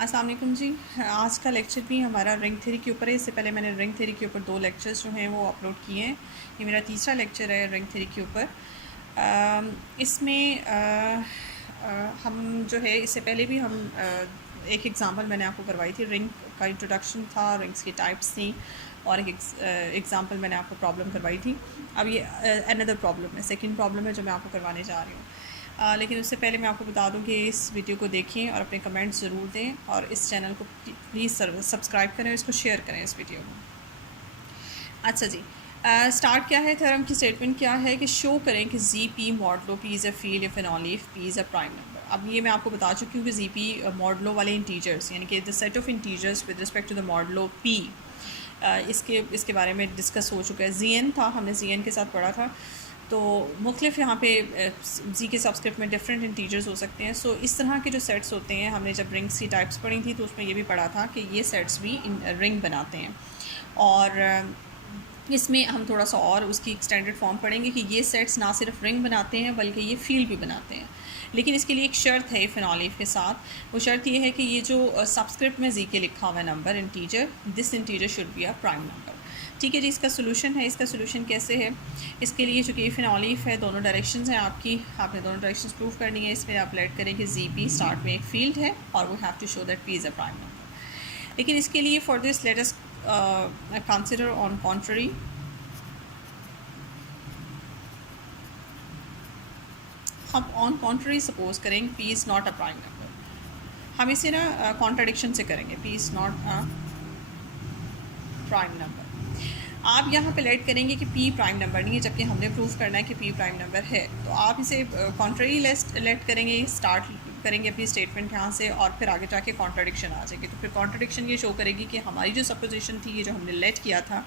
अस्सलाम वालेकुम जी। आज का लेक्चर भी हमारा रिंग थ्योरी के ऊपर है। इससे पहले मैंने रिंग थ्योरी के ऊपर 2 लेक्चर्स जो हैं वो अपलोड किए हैं। ये मेरा तीसरा लेक्चर है रिंग थ्योरी के ऊपर। इसमें हम जो है इससे पहले भी हम एक एग्ज़ाम्पल मैंने आपको करवाई थी। रिंग का इंट्रोडक्शन था, रिंग्स की टाइप्स थी और एक एग्ज़ाम्पल मैंने आपको प्रॉब्लम करवाई थी। अब ये अनदर प्रॉब्लम है, सेकंड प्रॉब्लम है जो मैं आपको करवाने जा रही हूँ। लेकिन उससे पहले मैं आपको बता दूं कि इस वीडियो को देखें और अपने कमेंट्स ज़रूर दें और इस चैनल को प्लीज़ सब्सक्राइब करें और इसको शेयर करें इस वीडियो को। अच्छा जी, स्टार्ट क्या है, थ्योरम की स्टेटमेंट क्या है कि शो करें कि G P modulo P is a field if and only if P is a prime number. अब ये मैं आपको बता चुकी हूँ कि जी पी मॉडलो वाले इंटीजर्स यानी कि the set of integers with respect to the modulo P, इसके बारे में डिस्कस हो चुका है। जी एन था, हमने जी एन के साथ पढ़ा था। तो मुख्तलिफ यहाँ पे जी के सबस्क्रिप्ट में डिफरेंट इंटीजर्स हो सकते हैं। सो इस तरह के जो सेट्स होते हैं, हमने जब रिंग्स की टाइप्स पढ़ी थी तो उसमें ये भी पढ़ा था कि ये सेट्स भी रिंग बनाते हैं। और इसमें हम थोड़ा सा और उसकी एक्सटेंडेड फॉर्म पढ़ेंगे कि ये सेट्स ना सिर्फ रिंग बनाते हैं बल्कि ये फील्ड भी बनाते हैं। लेकिन इसके लिए एक शर्त है फिनॉलिफ के साथ। वो शर्त ये है कि ये जो सबस्क्रिप्ट में जी के लिखा हुआ number integer, this integer should be a prime number. ठीक है जी, इसका सोल्यूशन है। इसका सोल्यूशन कैसे है? इसके लिए चूँकि ये फिनॉलिफ है, दोनों डायरेक्शंस हैं आपकी, आपने दोनों डायरेक्शंस प्रूव करनी है। इसमें आप लेट करें कि जी पी स्टार्ट में एक फील्ड है और we have to show that P is a prime number. लेकिन इसके लिए for this let us consider on contrary. हम ऑन कॉन्ट्ररी सपोज करें P is not a prime number. हम इसे ना कॉन्ट्राडिक्शन से करेंगे, P is not a prime number. आप यहाँ पे लेट करेंगे कि पी प्राइम नंबर नहीं है, जबकि हमने प्रूव करना है कि पी प्राइम नंबर है। तो आप इसे कॉन्ट्ररी लेट करेंगे, स्टार्ट करेंगे अपनी स्टेटमेंट यहाँ से और फिर आगे जाके कॉन्ट्राडिक्शन आ जाएगी। तो फिर कॉन्ट्राडिक्शन ये शो करेगी कि हमारी जो सपोजिशन थी, ये जो हमने लेट किया था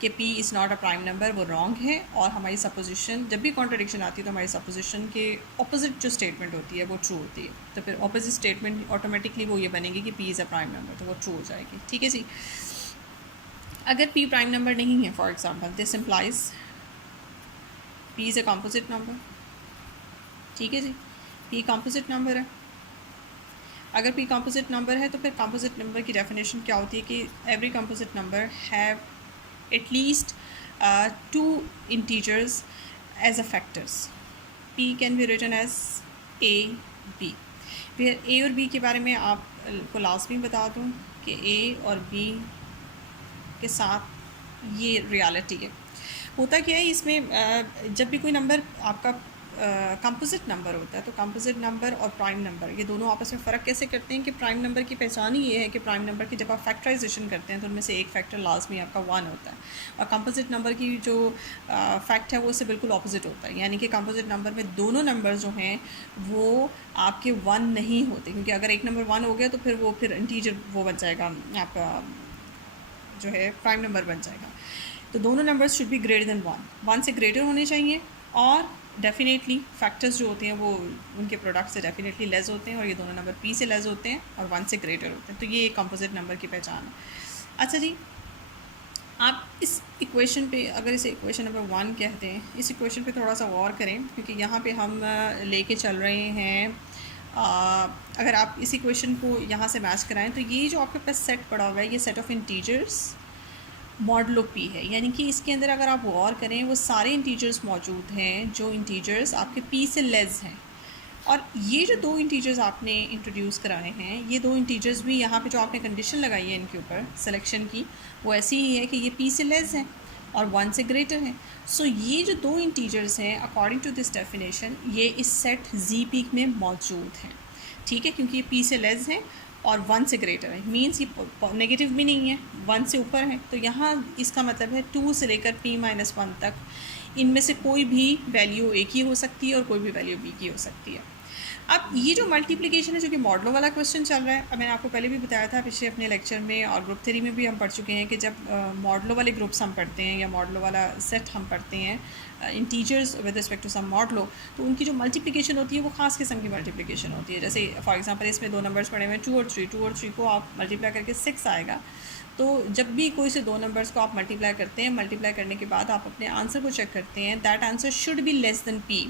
कि P is not a prime number, वो रॉन्ग है। और हमारी सपोजिशन, जब भी कॉन्ट्राडिक्शन आती है तो हमारी सपोजिशन के ऑपोजिट जो स्टेटमेंट होती है वो ट्रू होती है। तो फिर ऑपोजिट स्टेटमेंट ऑटोमेटिकली वो ये बनेगी कि P is a prime number, तो वो ट्रू हो जाएगी। ठीक है जी। अगर p प्राइम नंबर नहीं है, for example this implies p is a composite number. ठीक है जी, p कॉम्पोजिट नंबर है। अगर p कॉम्पोजिट नंबर है तो फिर कॉम्पोजिट नंबर की डेफिनेशन क्या होती है कि एवरी कॉम्पोजिट नंबर हैव एटलीस्ट 2 integers as a factors. p can be written as a b। फिर a और b के बारे में आपको लाजमी बता दूँ कि a और b के साथ ये रियलिटी है। होता क्या है इसमें, जब भी कोई नंबर आपका कंपोजिट नंबर होता है तो कंपोजिट नंबर और प्राइम नंबर ये दोनों आपस में फ़र्क कैसे करते हैं कि प्राइम नंबर की पहचान ही ये है कि प्राइम नंबर की जब आप फैक्टराइजेशन करते हैं तो उनमें से एक फैक्टर लाजमी आपका 1 होता है। और कंपोजिट नंबर की जो फैक्ट है वो उससे बिल्कुल ऑपोजिट होता है, यानी कि कंपोजिट नंबर में दोनों नंबर जो हैं वो आपके 1 नहीं होते, क्योंकि अगर एक नंबर 1 हो गया तो फिर वो इंटीजर वो बन जाएगा, आपका जो है प्राइम नंबर बन जाएगा। तो दोनों numbers should be greater than 1 से ग्रेटर होने चाहिए। और डेफिनेटली फैक्टर्स जो होते हैं वो उनके प्रोडक्ट से डेफिनेटली लेस होते हैं और ये दोनों नंबर p से लेस होते हैं और 1 से ग्रेटर होते हैं। तो ये एक कंपोजिट नंबर की पहचान है। अच्छा जी, आप इस इक्वेशन पे, अगर इसे इक्वेशन नंबर 1 कहते हैं, इस इक्वेशन पे थोड़ा सा गौर करें, क्योंकि यहाँ पे हम लेके चल रहे हैं। अगर आप इस इक्वेशन को यहाँ से मैच कराएं तो ये जो आपके पास सेट पड़ा हुआ है, ये set of integers modulo P है, यानी कि इसके अंदर अगर आप गौर करें वो सारे इंटीजर्स मौजूद हैं जो इंटीजर्स आपके पी से लेस हैं। और ये जो 2 इंटीजर्स आपने इंट्रोड्यूस कराए हैं, ये 2 इंटीजर्स भी यहाँ पे जो आपने कंडीशन लगाई है इनके ऊपर सिलेक्शन की, वो ऐसी ही है कि ये p से लेस हैं और 1 से ग्रेटर हैं। सो ये जो 2 इंटीजर्स हैं अकॉर्डिंग टू दिस डेफिनेशन ये इस सेट जी पी में मौजूद हैं। ठीक है, क्योंकि ये p से लेस हैं और 1 से ग्रेटर है, मीन्स ये नेगेटिव भी नहीं है, 1 से ऊपर है। तो यहाँ इसका मतलब है 2 से लेकर p-1 तक इनमें से कोई भी वैल्यू a की हो सकती है और कोई भी वैल्यू b की हो सकती है। अब ये जो मल्टीप्लिकेशन है, जो कि मॉडलों वाला क्वेश्चन चल रहा है, अब मैंने आपको पहले भी बताया था पिछले अपने लेक्चर में, और ग्रुप थ्योरी में भी हम पढ़ चुके हैं कि जब मॉडलों वाले ग्रुप्स हम पढ़ते हैं या मॉडलों वाला सेट हम पढ़ते हैं integers with respect to some modulo, तो उनकी जो मल्टीप्लिकेशन होती है वो ख़ास किस्म की मल्टीप्लिकेशन होती है। जैसे फॉर एग्जांपल इसमें 2 नंबर्स पड़े हुए हैं 2 और 3 को आप मल्टीप्लाई करके 6 आएगा। तो जब भी कोई से 2 नंबर्स को आप मल्टीप्लाई करते हैं, मल्टीप्लाई करने के बाद आप अपने आंसर को चेक करते हैं, that answer should be less than p।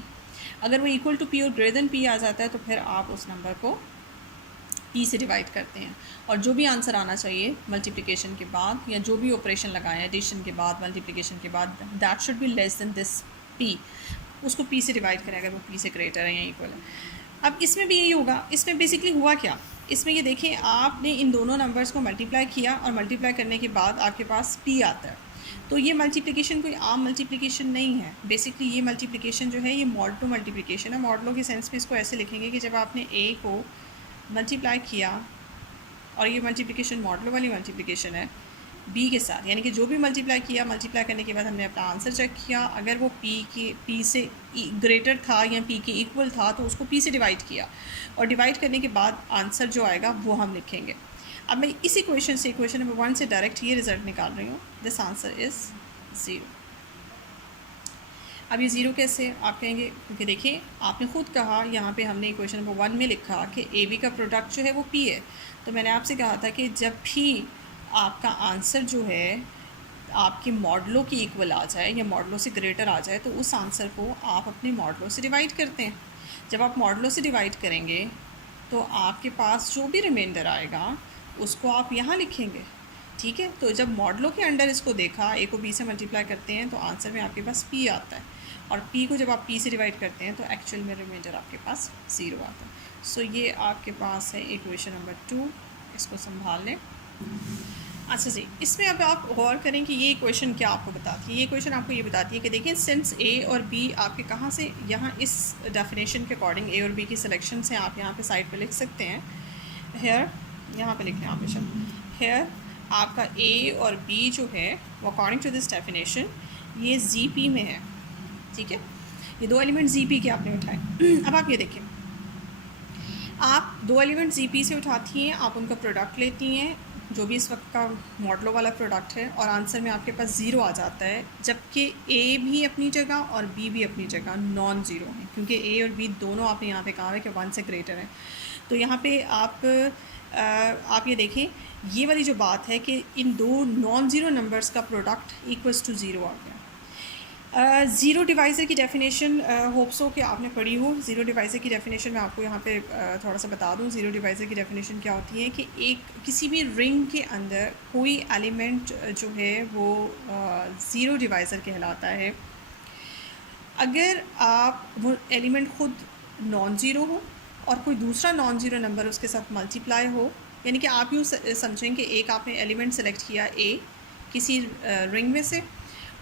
अगर वो इक्वल टू p और ग्रेटर देन p आ जाता है तो फिर आप उस नंबर को पी से डिवाइड करते हैं, और जो भी आंसर आना चाहिए मल्टीप्लिकेशन के बाद या जो भी ऑपरेशन लगाएं एडिशन के बाद मल्टीप्लिकेशन के बाद, that should be less than this P, उसको पी से डिवाइड करें अगर वो पी से ग्रेटर है या इक्वल है। अब इसमें भी यही होगा। इसमें बेसिकली हुआ क्या, इसमें ये देखें आपने इन दोनों नंबर्स को मल्टीप्लाई किया और मल्टीप्लाई करने के बाद आपके पास पी आता है। तो ये मल्टीप्लिकेशन कोई आम मल्टीप्लिकेशन नहीं है। बेसिकली ये मल्टीप्लिकेशन जो है ये मॉडलो मल्टीप्लिकेशन है। मॉडलो के सेंस में इसको ऐसे लिखेंगे कि जब आपने ए को मल्टीप्लाई किया, और ये मल्टीप्लिकेशन मॉडलो वाली मल्टीप्लिकेशन है बी के साथ, यानी कि जो भी मल्टीप्लाई किया, मल्टीप्लाई करने के बाद हमने अपना आंसर चेक किया, अगर वो पी से ग्रेटर था या पी के इक्वल था तो उसको पी से डिवाइड किया, और डिवाइड करने के बाद आंसर जो आएगा वो हम लिखेंगे। अब मैं इसी क्वेश्चन से, क्वेश्चन नंबर 1 से डायरेक्ट ये रिज़ल्ट निकाल रही हूँ, दिस आंसर इज़ 0। अब ये 0 कैसे आप कहेंगे, क्योंकि देखिए आपने ख़ुद कहा यहाँ पे हमने क्वेश्चन नंबर 1 में लिखा कि ए बी का प्रोडक्ट जो है वो पी है। तो मैंने आपसे कहा था कि जब भी आपका आंसर जो है आपके मॉडलों की इक्वल आ जाए या मॉडलों से ग्रेटर आ जाए तो उस आंसर को आप अपने मॉडलों से डिवाइड करते हैं। जब आप मॉडलों से डिवाइड करेंगे तो आपके पास जो भी रिमाइंडर आएगा उसको आप यहाँ लिखेंगे, ठीक है। तो जब मॉडलों के अंडर इसको देखा, ए को बी से मल्टीप्लाई करते हैं तो आंसर में आपके पास पी आता है, और पी को जब आप पी से डिवाइड करते हैं तो एक्चुअल में रिमाइंडर आपके पास 0 आता है। सो ये आपके पास है इक्वेशन नंबर 2, इसको संभाल लें। अच्छा जी, इसमें अब आप गौर करें कि ये इक्वेशन क्या आपको बताती है। ये इक्वेशन आपको ये बताती है कि देखिए सिंस ए और बी आपके कहाँ से, यहाँ इस डेफिनेशन के अकॉर्डिंग ए और बी की सिलेक्शन से आप यहाँ पे साइड पे लिख सकते हैं। हेयर, यहाँ पे लिख लें आप बेशक, हेयर आपका ए और बी जो है वो अकॉर्डिंग टू दिस डेफिनेशन ये जी पी में है, ठीक है। ये दो एलिमेंट जी पी के आपने उठाए। अब आप ये देखें, आप दो एलिमेंट जी पी से उठाती हैं, आप उनका प्रोडक्ट लेती हैं जो भी इस वक्त का मॉडलों वाला प्रोडक्ट है, और आंसर में आपके पास 0 आ जाता है, जबकि ए भी अपनी जगह और बी भी अपनी जगह नॉन ज़ीरो है, क्योंकि ए और बी दोनों आपने यहाँ पे कहा है कि 1 से ग्रेटर है। तो यहाँ पे आप ये देखें, ये वाली जो बात है कि इन दो नॉन ज़ीरो नंबर्स का प्रोडक्ट इक्वल्स टू 0 आ गया। ज़ीरो डिवाइज़र की डेफिनेशन होप्सो कि आपने पढ़ी हो। ज़ीरो डिवाइज़र की डेफिनेशन मैं आपको यहाँ पे थोड़ा सा बता दूँ। ज़ीरो डिवाइज़र की डेफिनेशन क्या होती है कि एक किसी भी रिंग के अंदर कोई एलिमेंट जो है वो ज़ीरो डिवाइज़र कहलाता है अगर आप वो एलिमेंट ख़ुद नॉन ज़ीरो हो और कोई दूसरा नॉन ज़ीरो नंबर उसके साथ मल्टीप्लाई हो। यानी कि आप यूँ समझें कि एक आपने एलिमेंट सेलेक्ट किया ए किसी रिंग में से,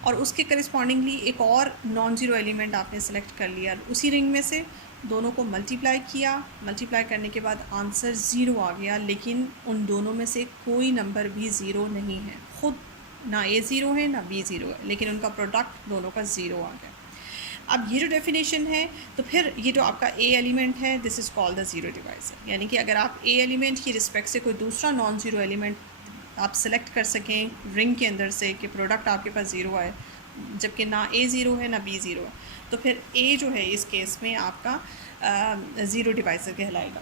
और उसके करस्पॉन्डिंगली एक और नॉन ज़ीरो एलिमेंट आपने सेलेक्ट कर लिया उसी रिंग में से, दोनों को मल्टीप्लाई किया, मल्टीप्लाई करने के बाद आंसर 0 आ गया, लेकिन उन दोनों में से कोई नंबर भी 0 नहीं है। ख़ुद ना ए 0 है ना बी 0 है, लेकिन उनका प्रोडक्ट दोनों का 0 आ गया। अब ये जो डेफिनेशन है, तो फिर ये जो आपका ए एलिमेंट है this is called the zero divisor. यानी कि अगर आप ए एलिमेंट की रिस्पेक्ट से कोई दूसरा नॉन ज़ीरो एलिमेंट आप सेलेक्ट कर सकें रिंग के अंदर से कि प्रोडक्ट आपके पास 0 आए, जबकि ना ए 0 है ना बी 0 है, तो फिर ए जो है इस केस में आपका ज़ीरो डिवाइज़र कहलाएगा।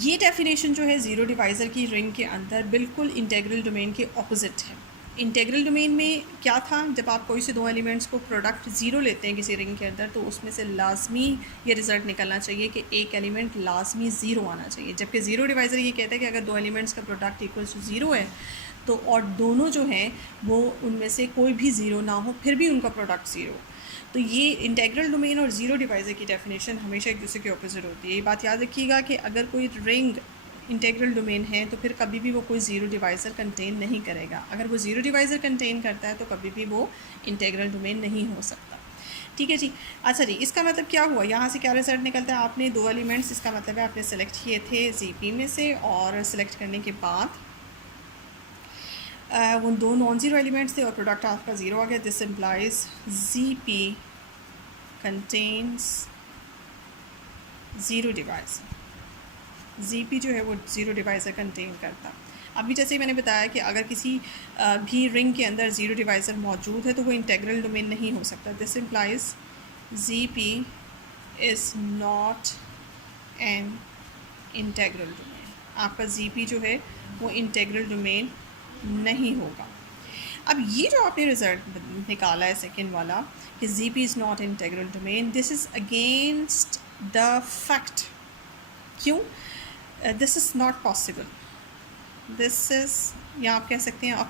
ये डेफिनेशन जो है ज़ीरो डिवाइज़र की रिंग के अंदर बिल्कुल इंटेग्रल डोमेन के ऑपोजिट है। इंटेग्रल डोमेन में क्या था, जब आप कोई से दो एलिमेंट्स को प्रोडक्ट 0 लेते हैं किसी रिंग के अंदर तो उसमें से लाजमी ये रिज़ल्ट निकलना चाहिए कि एक एलिमेंट लाजमी 0 आना चाहिए, जबकि ज़ीरो डिवाइज़र ये कहता है कि अगर दो एलिमेंट्स का प्रोडक्ट इक्वल्स टू 0 है तो और दोनों जो हैं वो उनमें से कोई भी 0 ना हो फिर भी उनका प्रोडक्ट 0। तो ये इंटेग्रल डोमेन और ज़ीरो डिवाइज़र की डेफिनेशन हमेशा एक दूसरे के ऑपोजिट होती है। ये बात याद रखिएगा कि अगर कोई रिंग इंटेग्रल डोमेन है तो फिर कभी भी वो कोई ज़ीरो डिवाइज़र कंटेन नहीं करेगा। अगर वो ज़ीरो डिवाइज़र कंटेन करता है तो कभी भी वो इंटेग्रल डोमेन नहीं हो सकता। ठीक है जी। अच्छा जी, इसका मतलब क्या हुआ, यहाँ से क्या रिजल्ट निकलता है, आपने दो एलिमेंट्स, इसका मतलब है आपने सेलेक्ट किए थे जीपी में से, और सेलेक्ट करने के बाद वो दो नॉन ज़ीरो एलिमेंट्स थे और प्रोडक्ट आपका 0 आ गया। This implies GP contains zero divisor. GP जो है वो ज़ीरो डिवाइज़र कंटेन करता। अभी जैसे मैंने बताया कि अगर किसी भी रिंग के अंदर ज़ीरो डिवाइज़र मौजूद है तो वो इंटेग्रल डोमेन नहीं हो सकता। This implies GP is not an integral domain. आपका जीपी जो है वो इंटेग्रल डोमेन नहीं होगा। अब ये जो आपने रिज़ल्ट निकाला है सेकेंड वाला कि GP is not integral domain, this is against the fact. क्यों? This is not possible, this is, या आप कह सकते हैं a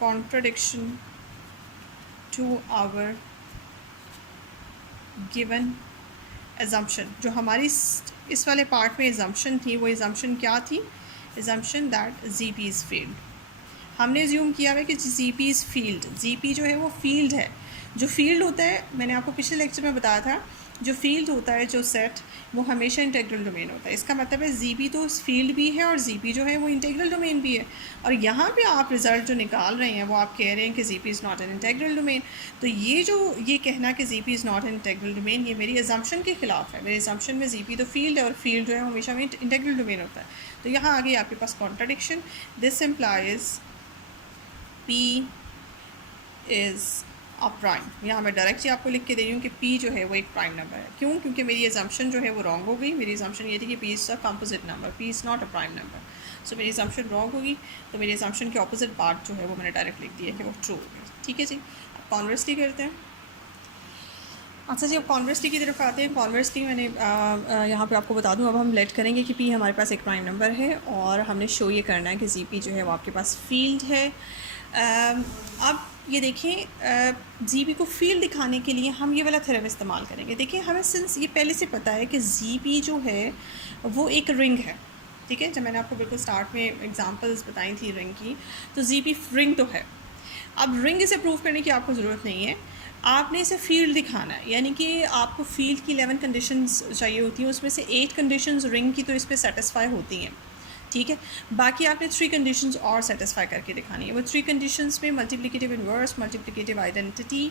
contradiction to our given assumption. जो हमारी इस वाले पार्ट में एजम्पशन थी, वो एजम्पशन क्या थी? Assumption that G P is field. हमने एज्यूम किया है कि G P is field, G P जो है वो फील्ड है। जो फील्ड होता है, मैंने आपको पिछले लेक्चर में बताया था, जो फील्ड होता है, जो सेट, वो हमेशा इंटेग्रल डोमेन होता है। इसका मतलब है जी पी तो फील्ड भी है और जी पी जो है वो इंटेग्रल डोमेन भी है। और यहाँ पे आप रिज़ल्ट जो निकाल रहे हैं वो आप कह रहे हैं कि G P is not an integral domain. तो ये कहना कि G P is not an integral domain, ये मेरी एजम्पशन के खिलाफ है। मेरे एजम्पशन में जी पी तो फील्ड है और फील्ड जो है हमेशा में इंटेग्रल डोमेन होता है। तो यहाँ आ गई आपके पास contradiction. This implies P is a prime. यहाँ मैं डायरेक्ट ही आपको लिख के दे रही हूँ कि P जो है वो एक प्राइम नंबर है। क्यों? क्योंकि मेरी एजम्पशन जो है वो रॉन्ग हो गई। मेरी एजम्पशन ये थी कि P is a composite number, P is not a prime number. So मेरी एजम्पशन रॉन्ग होगी, तो मेरी एजम्पशन के ऑपोजिट पार्ट जो है वो मैंने डायरेक्ट लिख दिया कि वो ट्रू हो गई। ठीक है जी। अब कॉन्वर्सली करते हैं। अच्छा जी, अब कॉन्वर्सली की तरफ आते हैं। कॉन्वर्सली मैंने यहाँ पे आपको बता दूँ, अब हम लेट करेंगे कि P हमारे पास एक प्राइम नंबर है और हमने शो ये करना है कि जी पी जो है वो आपके पास फील्ड है। अब ये देखें, जी पी को फील्ड दिखाने के लिए हम ये वाला थ्योरम इस्तेमाल करेंगे। देखिए, हमें सिंस ये पहले से पता है कि जी पी जो है वो एक रिंग है। ठीक है, जब मैंने आपको बिल्कुल स्टार्ट में एग्जांपल्स बताई थी रिंग की, तो जी पी रिंग तो है। अब रिंग इसे प्रूव करने की आपको ज़रूरत नहीं है, आपने इसे फील्ड दिखाना है। यानी कि आपको फील्ड की 11 कंडीशंस चाहिए होती हैं, उसमें से 8 कंडीशंस रिंग की तो इस पर सेटिस्फाई होती हैं। ठीक है, बाकी आपने 3 कंडीशंस और सेटिस्फाई करके दिखानी है। वो 3 कंडीशंस में मल्टीप्लिकेटिव इन्वर्स, मल्टीप्लिकेटिव आइडेंटिटी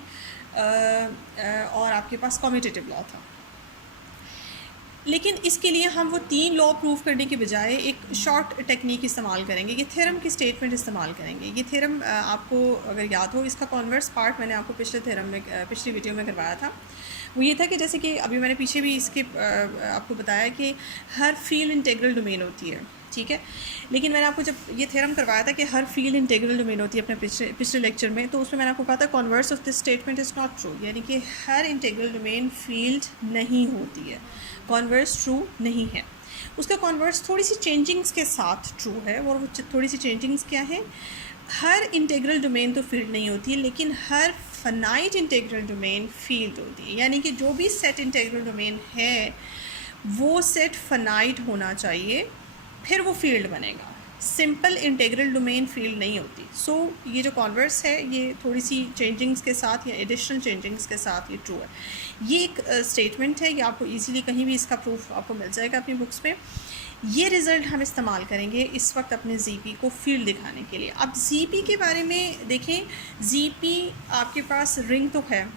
और आपके पास कम्यूटेटिव लॉ था। लेकिन इसके लिए हम वो 3 लॉ प्रूव करने के बजाय एक शॉर्ट टेक्निक इस्तेमाल करेंगे। ये थ्योरम की स्टेटमेंट इस्तेमाल करेंगे। ये थ्योरम आपको अगर याद हो, इसका कॉन्वर्स पार्ट मैंने आपको पिछले थ्योरम में पिछली वीडियो में करवाया था। वो ये था कि जैसे कि अभी मैंने पीछे भी इसके आपको बताया कि हर फील्ड इंटेग्रल डोमेन होती है। ठीक है, लेकिन मैंने आपको जब ये थ्योरम करवाया था कि हर फील्ड इंटेग्रल डोमेन होती है अपने पिछले लेक्चर में, तो उसमें मैंने आपको कहा था converse of this statement is not true. यानी कि हर इंटेग्रल डोमेन फील्ड नहीं होती है, कॉन्वर्स ट्रू नहीं है। उसका कॉन्वर्स थोड़ी सी चेंजिंग्स के साथ ट्रू है। और वो थोड़ी सी चेंजिंग्स क्या है? हर इंटेग्रल डोमेन तो फील्ड नहीं होती है, लेकिन हर फाइनाइट इंटेग्रल डोमेन फील्ड होती है। यानी कि जो भी सेट इंटेग्रल डोमेन है वो सेट फाइनाइट होना चाहिए, फिर वो फील्ड बनेगा। सिंपल इंटेग्रल डोमेन फील्ड नहीं होती। सो ये जो कॉन्वर्स है ये थोड़ी सी चेंजिंग्स के साथ या एडिशनल चेंजिंग्स के साथ ये ट्रू है। ये एक स्टेटमेंट है, ये आपको इजीली कहीं भी इसका प्रूफ आपको मिल जाएगा अपनी बुक्स में। ये रिज़ल्ट हम इस्तेमाल करेंगे इस वक्त अपने जीपी को फील्ड दिखाने के लिए। अब जीपी के बारे में देखें, जीपी आपके पास रिंग तो है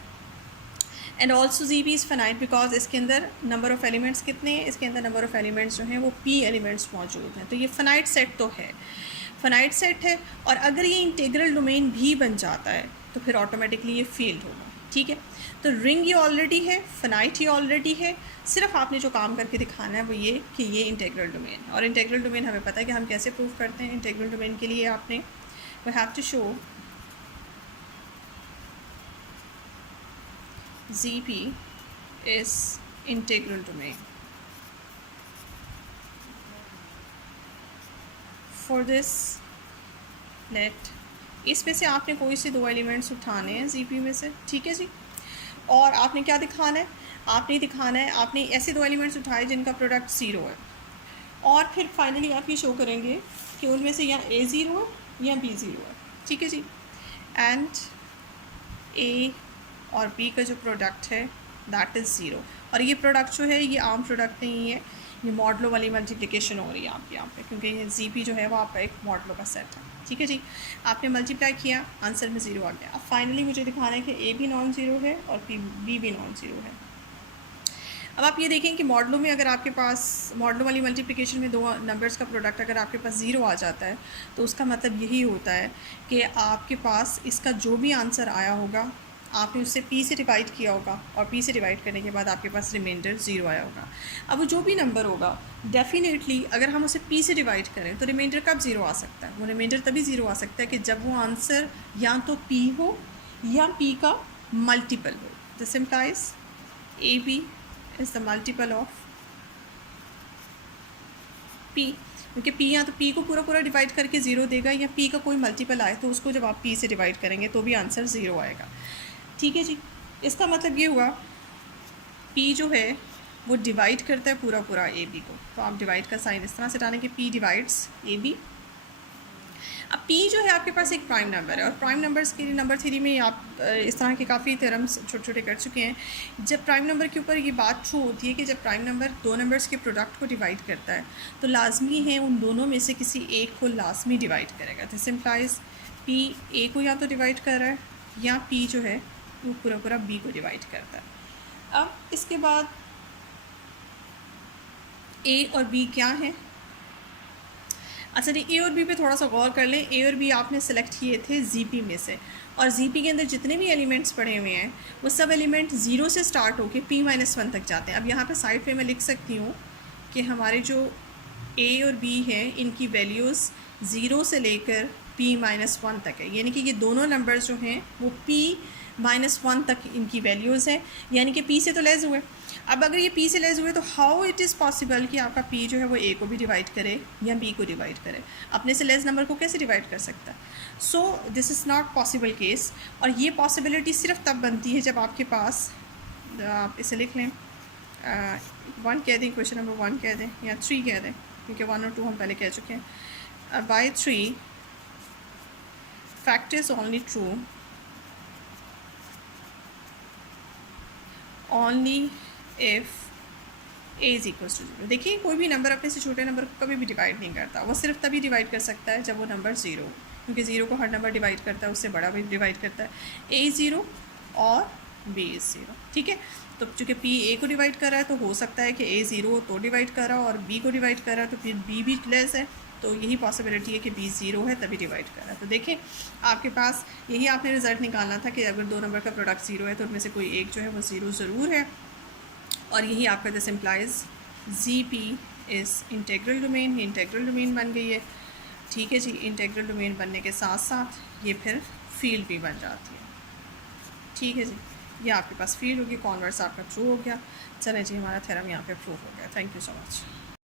and also G P is finite because इसके अंदर नंबर ऑफ़ एलिमेंट्स कितने हैं? इसके अंदर नंबर ऑफ़ एलिमेंट्स जो हैं वो पी एलिमेंट्स मौजूद हैं। तो ये फाइनाइट सेट तो है, फाइनाइट सेट है। और अगर ये इंटीग्रल डोमेन भी बन जाता है तो फिर ऑटोमेटिकली ये फील्ड होगा। ठीक है, तो रिंग ये ऑलरेडी है, फाइनाइट ये ऑलरेडी है। सिर्फ आपने जो काम करके दिखाना है वो ये कि ये इंटीग्रल डोमेन, और इंटीग्रल डोमेन हमें पता है कि हम कैसे प्रूव करते हैं। इंटीग्रल डोमेन के लिए आपने we have to show ZP is integral domain. For this, let इसमें से आपने कोई से 2 एलिमेंट्स उठाने हैं ZP में से। ठीक है जी, और आपने क्या दिखाना है? आपने दिखाना है, आपने ऐसे 2 एलिमेंट्स उठाए जिनका प्रोडक्ट 0 है, और फिर फाइनली आप ये शो करेंगे कि उनमें से या A 0 है या B 0 है। ठीक है जी, एंड A और बी का जो प्रोडक्ट है दैट इज़ 0। और ये प्रोडक्ट जो है ये आम प्रोडक्ट नहीं है, ये मॉडलों वाली मल्टीप्लिकेशन हो रही है आपके यहाँ पे, क्योंकि ये जीपी जो है वो आपका एक मॉडलों का सेट है। ठीक है जी, आपने मल्टीप्लाई किया, आंसर में 0 आ गया। अब फाइनली मुझे दिखाना है कि ए भी नॉन ज़ीरो है और बी भी नॉन ज़ीरो है। अब आप ये देखें कि मॉडलों में अगर आपके पास मॉडलों वाली मल्टीप्लिकेशन में 2 नंबर्स का प्रोडक्ट अगर आपके पास 0 आ जाता है तो उसका मतलब यही होता है कि आपके पास इसका जो भी आंसर आया होगा आपने उससे p से डिवाइड किया होगा, और p से डिवाइड करने के बाद आपके पास रिमाइंडर 0 आया होगा। अब वो जो भी नंबर होगा डेफिनेटली अगर हम उसे p से डिवाइड करें तो रिमाइंडर कब 0 आ सकता है? वो रिमाइंडर तभी 0 आ सकता है कि जब वो आंसर या तो p हो या p का मल्टीपल हो। This implies AB is the multiple of P, क्योंकि पी या तो पी को पूरा पूरा डिवाइड करके ज़ीरो देगा, या पी का कोई मल्टीपल आए तो उसको जब आप पी से डिवाइड करेंगे तो भी आंसर ज़ीरो आएगा। ठीक है जी, इसका मतलब ये हुआ पी जो है वो डिवाइड करता है पूरा पूरा ए बी को। तो आप डिवाइड का साइन इस तरह से डालेंगे, पी डिवाइड्स ए बी। अब पी जो है आपके पास एक प्राइम नंबर है, और प्राइम नंबर्स के लिए नंबर थ्योरी में आप इस तरह के काफ़ी थ्योरम्स छोटे छोटे कर चुके हैं। जब प्राइम नंबर के ऊपर ये बात ट्रू होती है कि जब प्राइम नंबर दो नंबर्स के प्रोडक्ट को डिवाइड करता है तो लाजमी है उन दोनों में से किसी एक को लाजमी डिवाइड करेगा। दिस इम्प्लाइज पी ए को या तो डिवाइड कर रहा है, या पी जो है वो पूरा पूरा बी को डिवाइड करता है। अब इसके बाद ए और बी क्या है? अच्छा नहीं, ए और बी पे थोड़ा सा गौर कर लें। ए और बी आपने सेलेक्ट किए थे जीपी में से, और जीपी के अंदर जितने भी एलिमेंट्स पड़े हुए हैं वो सब एलिमेंट ज़ीरो से स्टार्ट होके p-1 तक जाते हैं। अब यहाँ पे साइड पे मैं लिख सकती हूँ कि हमारे जो ए और बी हैं इनकी वैल्यूज़ ज़ीरो से लेकर p-1 तक है, यानी कि ये दोनों नंबर्स जो हैं वो p-1 तक इनकी वैल्यूज़ हैं, यानी कि p से तो लेस हुए। अब अगर ये p से लेस हुए तो हाउ इट इज़ पॉसिबल कि आपका p जो है वो a को भी डिवाइड करे या b को डिवाइड करे? अपने से लेस नंबर को कैसे डिवाइड कर सकता है? So this is not possible case. और ये पॉसिबिलिटी सिर्फ तब बनती है जब आपके पास, आप इसे लिख लें, 1 कह दें, क्वेश्चन नंबर 1 कह दें, या 3 कह दें, क्योंकि 1 और 2 हम पहले कह चुके हैं। By 3 fact is only true only if A is equals to zero. देखिए कोई भी नंबर अपने से छोटे नंबर को कभी भी डिवाइड नहीं करता, वो सिर्फ तभी डिवाइड कर सकता है जब वो नंबर ज़ीरो, क्योंकि ज़ीरो को हर नंबर डिवाइड करता है, उससे बड़ा भी डिवाइड करता है। ए ज़ीरो और बी इज़ ज़ीरो। ठीक है, तो चूँकि पी ए को डिवाइड कर रहा है तो हो सकता है कि ए ज़ीरो तो डिवाइड कर रहा हो और बी को डिवाइड कर रहा है तो फिर बी भी लेस है, तो यही पॉसिबिलिटी है कि बी ज़ीरो है तभी डिवाइड कर रहा है। तो देखें आपके पास यही आपने रिज़ल्ट निकालना था कि अगर दो नंबर का प्रोडक्ट ज़ीरो है तो उनमें से कोई एक जो है वो ज़ीरो ज़रूर है, और यही आपका this implies G P is integral domain. ये इंटेग्रल डोमेन बन गई है। ठीक है जी, इंटेग्रल डोमेन बनने के साथ साथ ये फिर फील्ड भी बन जाती है। ठीक है जी, ये आपके पास फील्ड होगी, कॉन्वर्स आपका ट्रू हो गया। चलें जी, हमारा थ्योरम यहाँ पे प्रूव हो गया। Thank you so much.